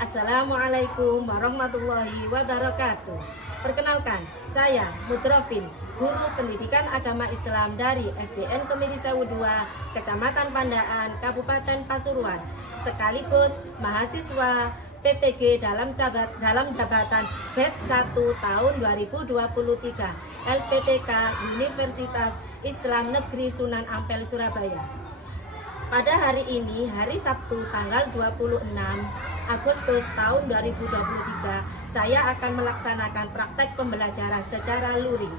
Assalamualaikum warahmatullahi wabarakatuh. Perkenalkan, saya Mutrofin, guru pendidikan agama Islam dari SDN Kemiri Sewu 2, Kecamatan Pandaan, Kabupaten Pasuruan, sekaligus mahasiswa PPG dalam jabatan BED 1 tahun 2023 LPTK Universitas Islam Negeri Sunan Ampel Surabaya. Pada hari ini, hari Sabtu tanggal 26 Agustus tahun 2023, saya akan melaksanakan praktek pembelajaran secara luring.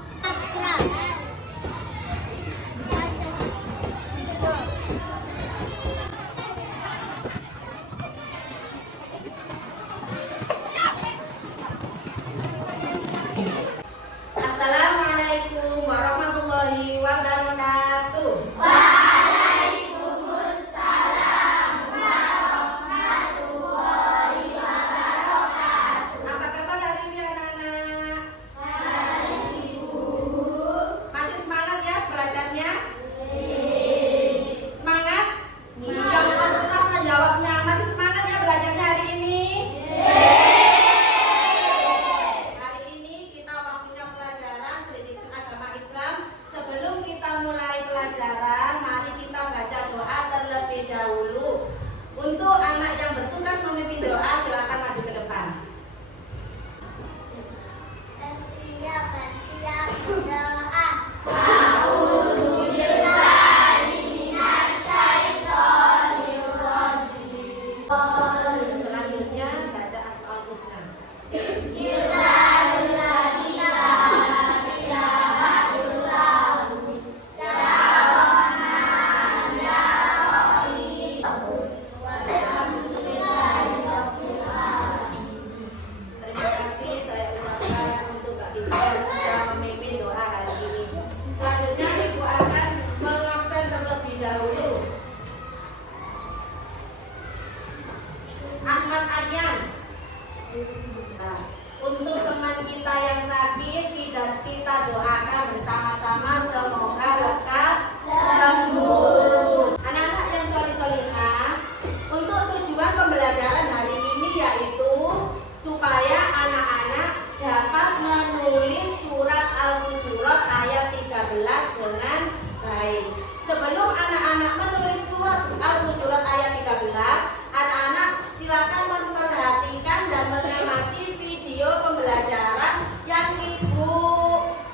Assalamualaikum warahmatullahi wabarakatuh. Untuk anak yang bertugas memimpin doa, silakan maju ke depan. Siap berdoa. Selanjutnya baca Asmaul Husna. Ahmad Aryan. Nah, untuk teman kita yang sakit, kita doakan bersama-sama semoga lekas sembuh. Anak-anak yang solih-solihah, untuk tujuan pembelajaran hari ini yaitu supaya anak-anak dapat menulis surat Al-Hujurat ayat 13 dengan baik. Sebelum anak-anak menulis surat Al-Hujurat ayat 13, anak-anak silakan memperhatikan dan mengamati video pembelajaran yang Ibu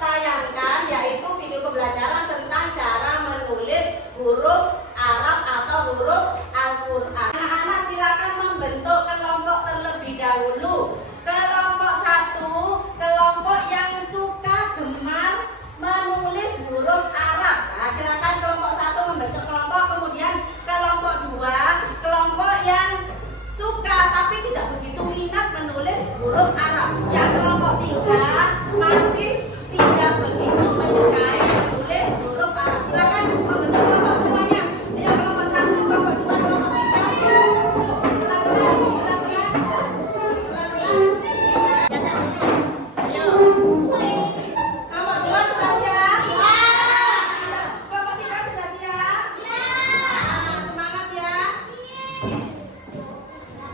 tayangkan, yaitu video pembelajaran tentang cara menulis huruf Arab atau huruf Al-Quran. Anak-anak silakan membentuk kelompok terlebih dahulu. Kelompok 1, kelompok yang suka gemar menulis huruf Arab. Nah, silakan kelompok 1 membentuk kelompok, kemudian kelompok 2, kelompok yang suka tapi tidak begitu minat menulis huruf Arab. Yang kelompok 3 masih tidak begitu menyukai menulis huruf Arab. Silakan membentuk kelompok semuanya. Ya, kelompok 1, kelompok 2, kelompok 3. Pelan-pelan. Ya, satu. Ayo. Kelompok 2 sudah siap? Ya. Kelompok 3 sudah siap? Ya. Semangat ya.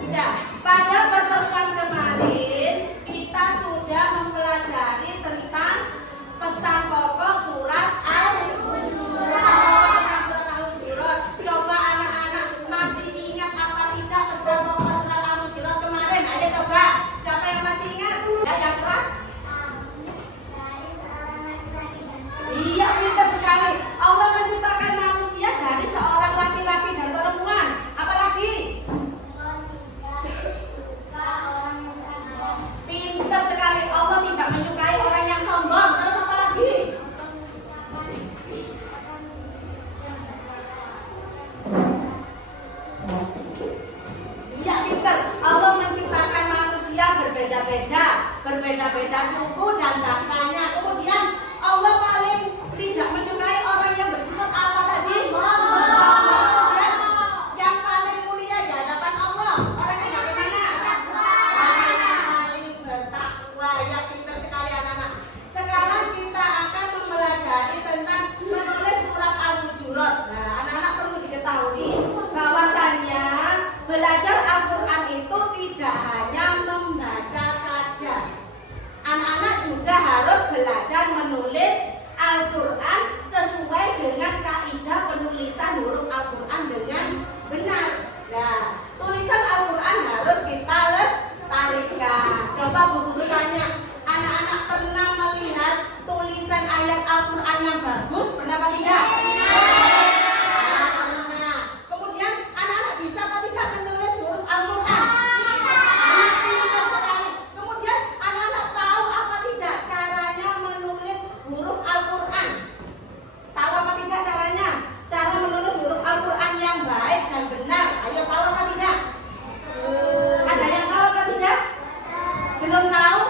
Sudah. Pada pertemuan kemarin kita sudah mempelajari tentang pesan pokok surat Al-Hujurat. Coba anak-anak masih ingat apa tidak pesan pokok surat Al-Hujurat kemarin? Ayo coba. Siapa yang masih ingat? Ya, yang keras? Iya, pintar sekali. Allah menciptakan manusia dari seorang laki-laki dan perempuan. Apalagi? Pintar sekali. Allah tidak menyukai orang yang sombong. Terus apa lagi? Iya, pintar. Allah menciptakan manusia berbeda-beda suku dan bangsanya. Kemudian Allah paling tidak menyukai orang yang bersifat apa tadi? Kemudian yang paling mulia di hadapan Allah, orang yang bagaimana? Orang yang paling bertakwa. Ya, pintar sekali anak-anak. Sekarang kita akan mempelajari tentang menulis surat Al-Hujurat. Nah, anak-anak perlu diketahui bahwasannya belajar Al-Quran itu tidak menulis Al-Quran sesuai dengan kaidah penulisan huruf Al-Quran dengan benar. Nah, tulisan Al-Quran harus kita lestarikan. Coba Bu Guru tanya, anak-anak pernah melihat tulisan ayat Al-Quran yang bagus? Pernah apa tidak? Nah, kemudian anak-anak bisa apa tidak menulis huruf Al-Quran? Pintar sekali. Kemudian anak-anak tahu apa tidak caranya menulis huruf Al-Quran? Tahu apa tidak caranya? Cara menulis huruf Al-Quran yang baik dan benar. Ayo, tahu apa tidak? Ada yang tahu apa tidak? Belum tahu?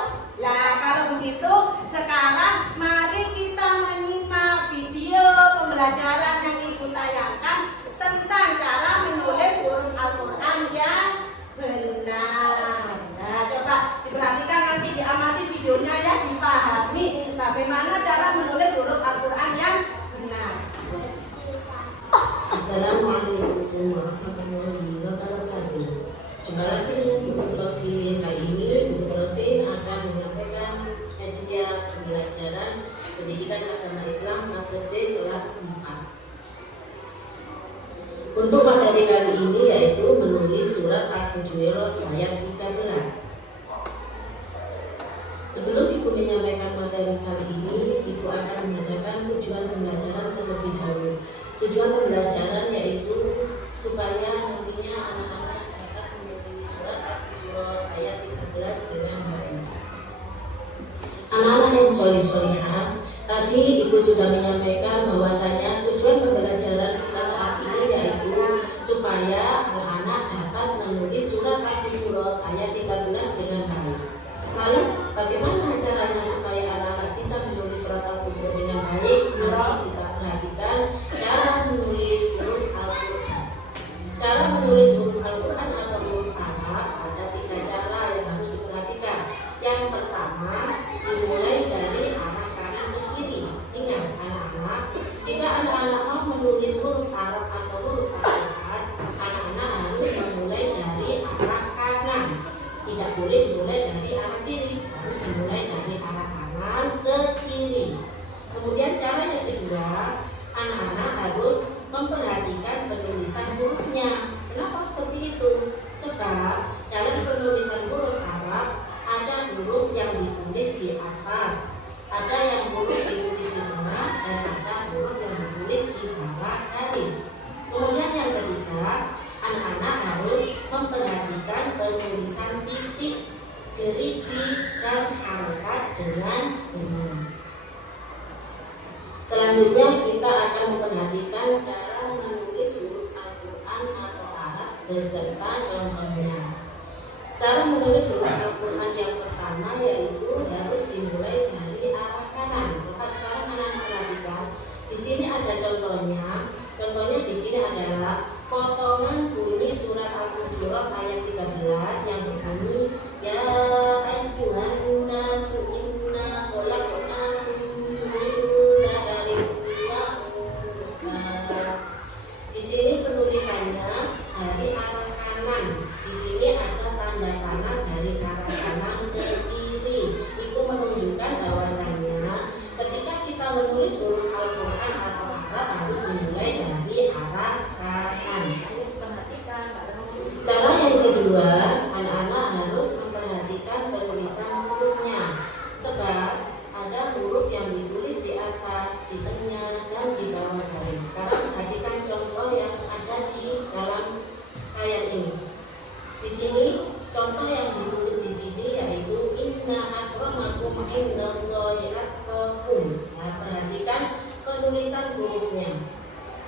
Lah, kalau begitu sekarang mari kita menyimak video pembelajaran yang Ibu tayangkan tentang cara menulis huruf Al-Quran yang benar. Nah, coba diperhatikan, nanti diamati videonya ya, dipahami bagaimana cara menulis huruf Al-Quran yang benar. Assalamualaikum warahmatullahi wabarakatuh. Jumpa lagi dengan Ibu Trofi. Kali ini Ibu Trofi akan menyampaikan kajian pembelajaran pendidikan agama Islam fase B kelas 4. Untuk materi kali ini yaitu menulis surat Al-Hujurat ayat 13. Sebelum Ibu menyampaikan materi kali ini, Ibu akan membacakan tujuan pembelajaran terlebih dahulu. Tujuan pembelajaran yaitu supaya nantinya anak-anak dapat menulis surat Al-Hujurat ayat 13 dengan baik. Anak-anak yang soleh-solehah, tadi Ibu sudah menyampaikan bahwasanya tujuan pembelajaran kita saat ini yaitu supaya anak-anak dapat menulis surat Al-Hujurat ayat 13 dengan baik. Lalu bagaimana caranya supaya anak-anak bisa menulis surat Al-Hujurat dengan baik? Mari kita perhatikan cara menulis huruf Al-Quran. Cara menulis huruf Al-Quran atau huruf Arab ada 3 cara yang harus diperhatikan. Yang pertama, dimulai dari arah kanan ke kiri. Ingat anak-anak, jika anak-anak mau menulis huruf Arab atau huruf Al-Quran, anak-anak harus memulai dari arah kanan. Tidak boleh dimulai dari arah kiri, harus dimulai dari arah kanan ke kiri. Kemudian cara yang kedua, anak-anak harus memperhatikan penulisan hurufnya. Kenapa seperti itu? Sebab dalam penulisan huruf Arab ada huruf yang ditulis di atas, ada yang huruf ditulis di tengah, dan ada huruf yang ditulis di bawah garis. Kemudian yang ketiga, anak-anak harus memperhatikan penulisan titik, gerigi, dan harokat dengan benar. Selanjutnya kita akan memperhatikan cara menulis huruf Al-Quran atau Arab beserta contohnya. Cara menulis huruf Al-Quran yang pertama yaitu harus dimulai dari arah kanan. Coba sekarang anak-anak perhatikan. Di sini ada contohnya. Contohnya di sini adalah potongan bunyi surat Al-Hujurat ayat 13 yang berbunyi ya ayyuhan nasu inna khalaqnakum min dzakarin wa untha. Di sini penulisannya dari arah kanan. Di sini ada tanda panah dari arah kanan ke kiri. Itu menunjukkan bahwasannya ketika kita menulis huruf Al-Quran atau Arab harus dimulai dari arah kanan. Cara yang kedua, anak-anak harus memperhatikan penulisan hurufnya. Sebab ada huruf yang ditulis di atas, di tengah, dan di bawah garis. Sekarang perhatikan contoh yang ada di dalam ayat ini. Di sini contoh yang ditulis di sini yaitu inna akramakum indallahi atqakum. Nah, perhatikan penulisan hurufnya.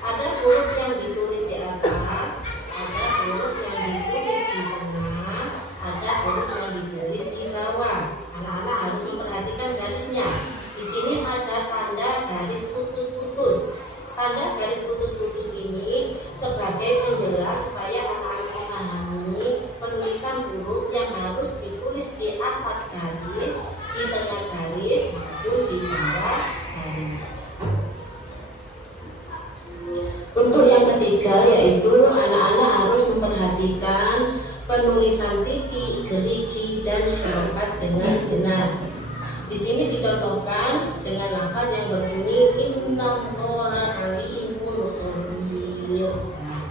Ada huruf yang ditulis di atas, ada huruf yang ditulis di tengah, ada huruf yang ditulis di bawah. Anak-anak harus memperhatikan garisnya. Di sini ada tanda garis putus-putus. Tanda garis putus-putus ini sebagai penjelas supaya anak-anak memahami penulisan huruf yang harus ditulis di atas garis, di tengah garis, maupun di bawah garis. Untuk yang ketiga yaitu anak-anak harus memperhatikan penulisan titik, gerigi, dan harokat dengan benar. Di sini dicontohkan dengan lafaz yang berbunyi innallaha alimul khabir. Nah,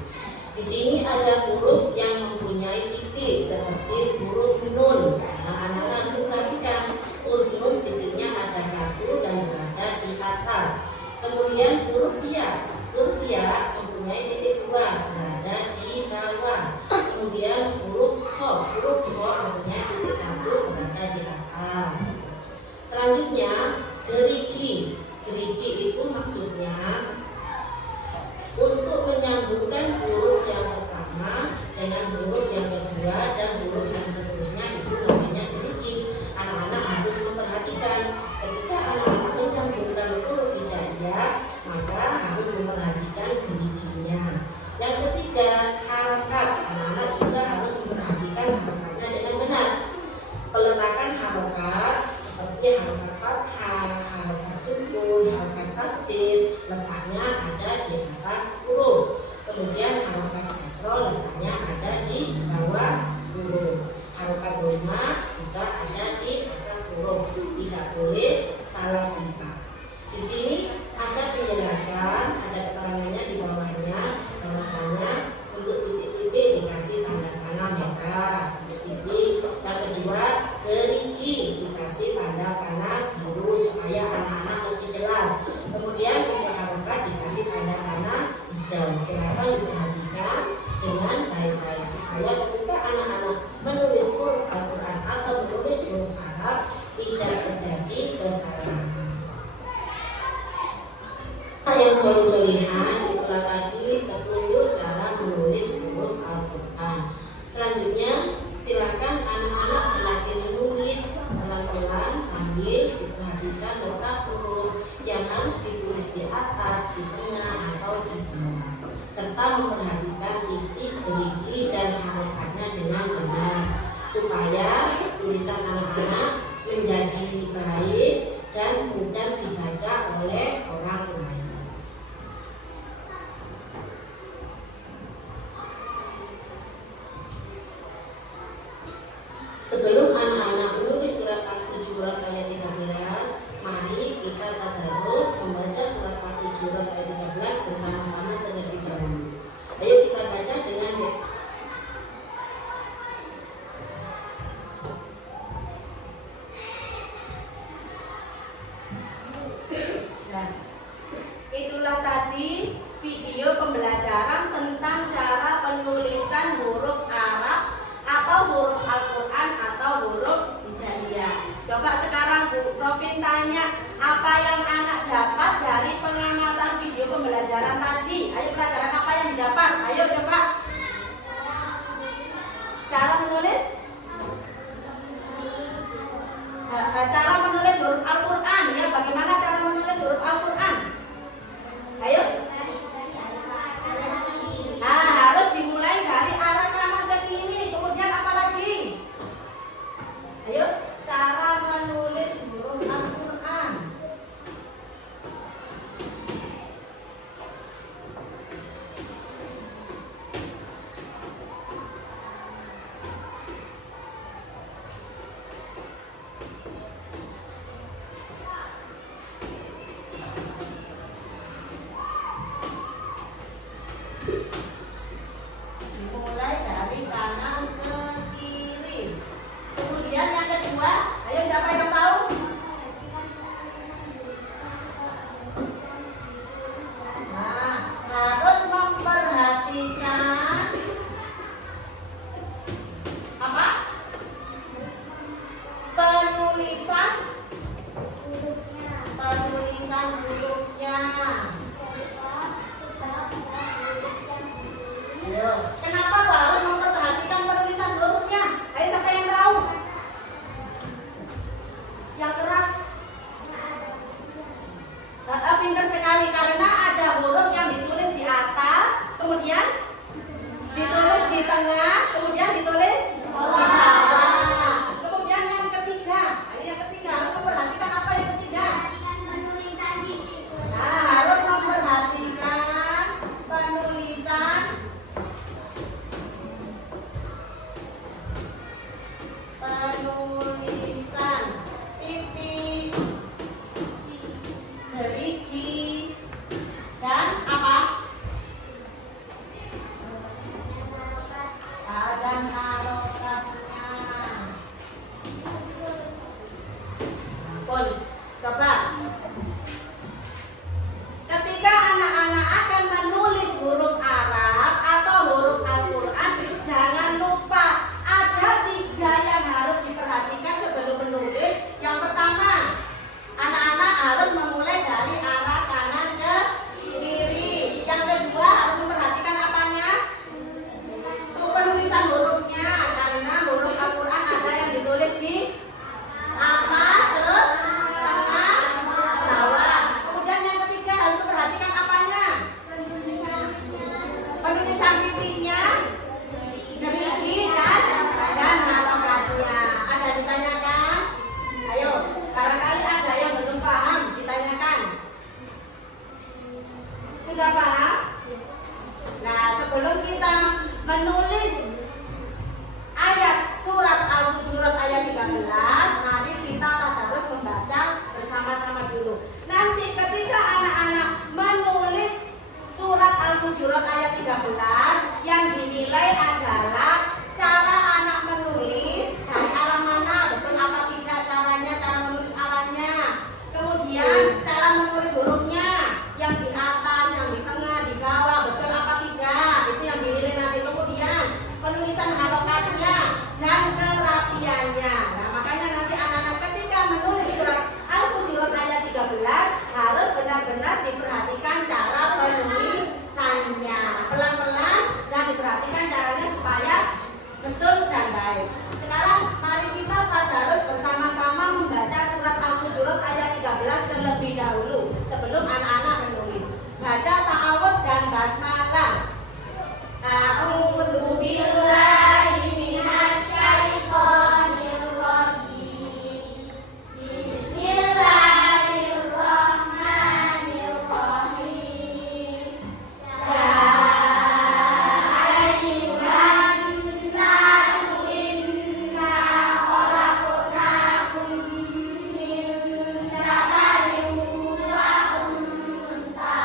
di sini ada huruf yang mempunyai titik seperti huruf nun. Nah, anak-anak perhatikan huruf nun titiknya ada satu dan berada di atas. Kemudian huruf ya mempunyai titik dua berada di bawah. Kemudian huruf kho mempunyai titik satu berada di atas. Selanjutnya gerigi itu maksudnya untuk menyambungkan huruf yang pertama dengan huruf yang kedua dan huruf yang seterusnya, itu namanya gerigi. Anak-anak harus memperhatikan ketika anak-anak menyambungkan huruf hijaiyah, maka harus memperhatikan geriginya. Yang ketiga, harokat. Anak-anak juga harus memperhatikan harokatnya dengan benar. Peletakan harokat seperti harokat fathah, harokat sukun, harokat tasdid, letaknya ada di atas huruf. Kemudian harokat kasroh letaknya ada di bawah huruf. Harokat dhamma juga ada di atas huruf. Tidak boleh salah tempat. Di sini ada penjelasan, ada keterangannya di bawahnya, bahwasanya untuk titik-titik dikasih tanda merah, titik. Yang kedua, gerigi dikasih tanda panah biru supaya anak-anak lebih jelas. Kemudian untuk harokat dikasih tanda panah hijau. Silakan diperhatikan dengan baik-baik supaya ketika anak-anak menulis huruf Al-Quran atau menulis huruf Arab tidak terjadi kesalahan. Yang solihah itulah tadi petunjuk cara menulis huruf Al-Quran. Selanjutnya silakan anak-anak berlatih menulis pelan-pelan sambil diperhatikan letak huruf yang harus ditulis di atas, di tengah atau di bawah, serta memperhatikan titik, gerigi dan harokatnya dengan benar supaya tulisan anak-anak menjadi baik dan mudah dibaca oleh orang lain. Sebelum anak-anak menulis surat Al-Hujurat ayat 13, mari kita tadarus membaca surat Al-Hujurat ayat 13 bersama-sama terlebih dahulu. Ayo kita baca dengan Nah, itulah tadi video pembelajaran tentang cara penulisan huruf Arab atau huruf Al-Quran atau 13, mari kita tadarus membaca bersama-sama dulu. Nanti ketika anak-anak menulis surat Al-Hujurat ayat 13, yang dinilai adalah cara anak menulis dari alam mana, betul apa tidak caranya, cara menulis alamnya. Kemudian cara menulis hurufnya, yang di atas, yang di tengah, di bawah, betul apa tidak, itu yang dinilai nanti. Kemudian penulisan harokatnya dan kerapiannya. Nah, makanya nanti anak-anak ketika menulis surat Al-Hujurat ayat 13 harus benar-benar diperhatikan cara penulisannya, pelan-pelan, dan diperhatikan caranya supaya betul dan baik. Sekarang mari kita tadarus bersama-sama membaca surat Al-Hujurat ayat 13 terlebih dahulu sebelum anak-anak menulis. Baca ta'awudz dan basmalah. A'udzu billahi minasyaitonir rajim. Bismillahirrahmanirrahim. Ya ayyuhan nasu inna khalaqnakum min dzakarin wa untha.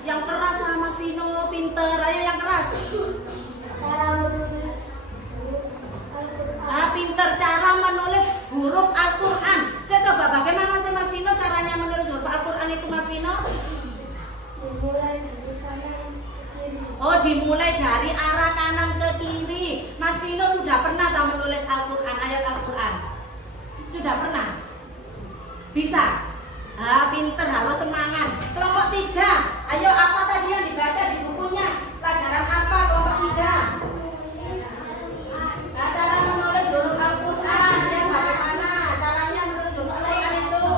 Yang keras sama Mas Vino, pinter, ayo yang keras. Pinter cara menulis huruf Al-Quran. Saya coba bagaimana sih Mas Vino caranya menulis huruf Al-Quran itu Mas Vino? Oh, dimulai dari arah kanan ke kiri. Mas Vino sudah pernah tak menulis Al-Quran, ayat Al-Quran? Sudah pernah? Bisa? Pinter, harus semangat. Kelompok 3, ayo apa tadi yang dibaca di bukunya? Pelajaran apa kelompok 3? Cara menulis huruf Al-Quran, ya bagaimana caranya menulis huruf Al-Quran itu?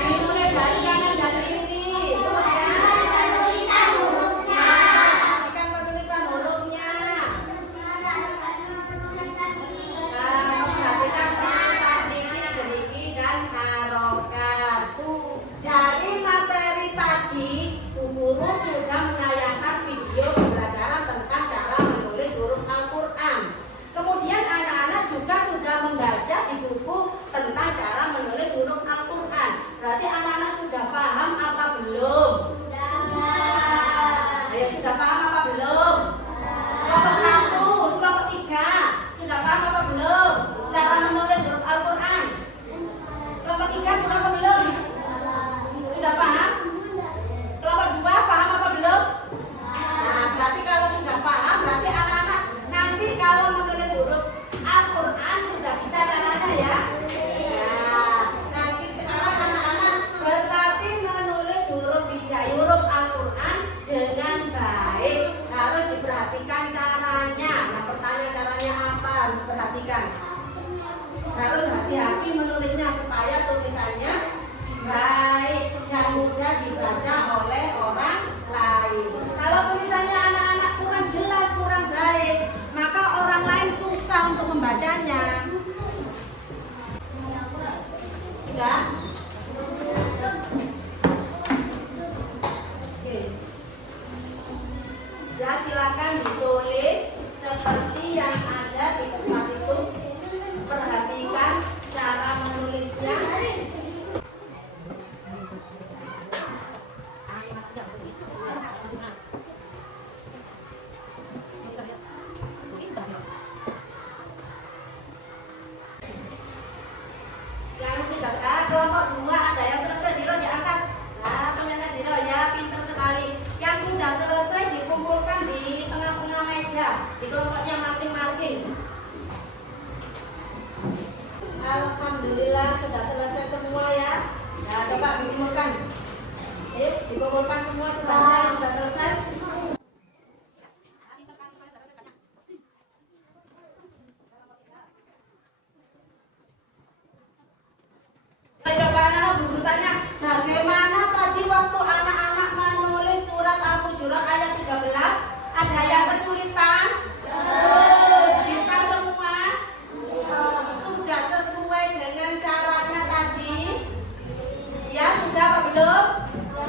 Dimulai dari kanan dan kiri. Perhatikan penulisan hurufnya. Perhatikan penulisan titik, gerigi, dan harokat. Dari materi tadi, Bu Guru sudah menayangkan video pembelajaran tentang cara menulis huruf Al-Quran. Kemudian anak-anak juga sudah membaca di buku tentang cara menulis huruf Al-Quran. Berarti anak-anak sudah paham apa belum? Ayo, sudah paham apa belum? Kelompok 1, kelompok 3, sudah paham apa belum? Cara menulis huruf Al-Quran. Kelompok 3 sudah apa belum? Sudah paham? Kelompok 2 paham apa belum? Nah, berarti kalau sudah paham, berarti anak-anak nanti kalau menulis huruf Al-Quran sudah bisa caranya ya. Nah, nanti sekarang anak-anak berlatih menulis huruf hijai, huruf Al-Quran dengan baik. Harus diperhatikan caranya. Nah, pertanyaan caranya apa? Harus diperhatikan. Harus hati-hati menulisnya supaya tulisannya baik dan mudah dibaca oleh orang lain. Kalau tulisannya anak-anak kurang jelas, kurang baik, maka orang lain susah untuk membacanya. Sudah? Oke. Ya, silakan ditulis seperti yang ada di kertas itu. Perhatikan cara menulisnya. Yang sudah kelompok 2 ada yang selesai Diro diangkat. Nah, ternyata Diro ya pintar sekali. Yang sudah selesai dikumpulkan di tengah-tengah meja di kelompoknya masing-masing. Alhamdulillah sudah selesai semua ya. Nah, coba dikumpulkan. Ayo, dikumpulkan semua tugasnya yang sudah selesai. Coba anak-anak Bu Guru tanya, bagaimana tadi waktu anak-anak menulis surat Al-Hujurat ayat 13? Ada yang kesulitan? Bisa semua? Sudah sesuai dengan caranya tadi? Ya, sudah apa belum?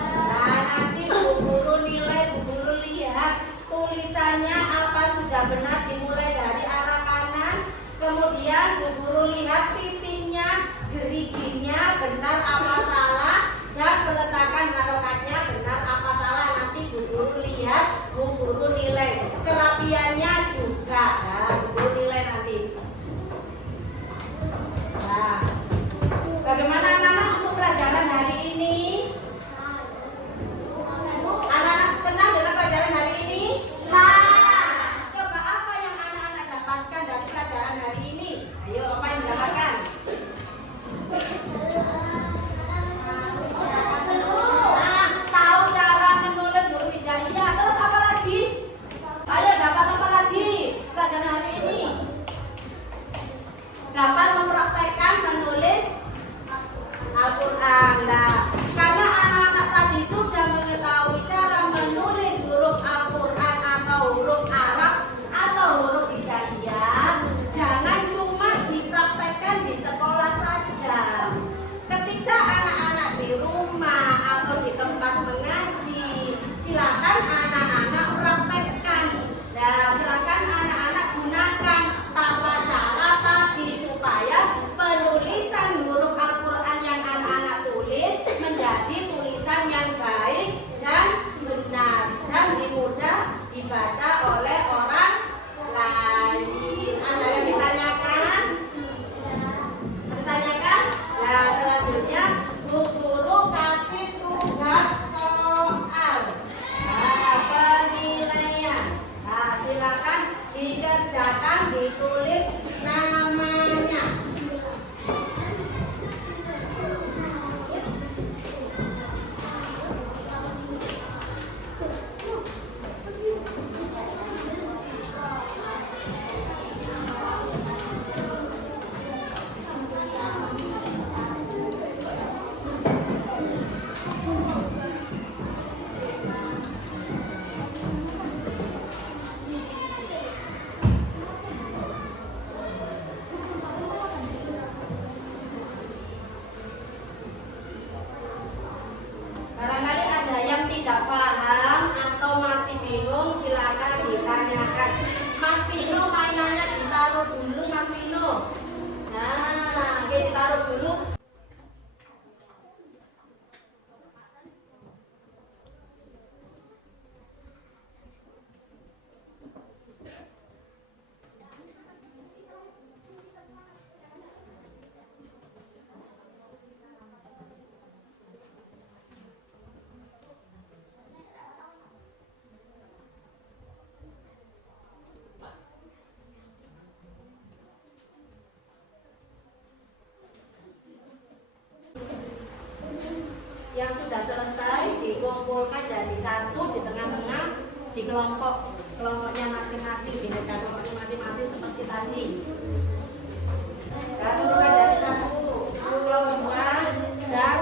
Nah, nanti Bu Guru nilai, Bu Guru lihat tulisannya apa sudah benar dimulai dari arah kanan. Kemudian Bu Guru lihat pipinya, geriginya benar apa salah, dan peletakan harokatnya benar apa salah. Nanti Bu Guru lihat, Bu Guru nilai. Kerapiannya juga, nah, Bu Guru nilai nanti. Nah, bagaimana anak-anak untuk pelajaran hari ini? Anak-anak senang dengan pelajaran hari ini? Coba apa yang anak-anak dapatkan dari pelajaran hari ini? Ayo, apa yang didapatkan? dibaca oleh orang lain. Ada yang ditanyakan? Bertanyakan? Nah, selanjutnya Bu Guru kasih tugas soal. Nah, penilaian. Nah, silakan dikerjakan, ditulis namanya. Barangkali ada yang tidak paham atau masih bingung, silakan ditanyakan. Mas Vino, mainannya ditaruh dulu, Mas Vino. Nah, oke, ditaruh dulu. Yang sudah selesai dikumpulkan jadi satu di tengah-tengah, di kelompoknya masing-masing, di meja kelompoknya masing-masing seperti tadi. Dan kumpulkan jadi satu. Kelompok dua, dan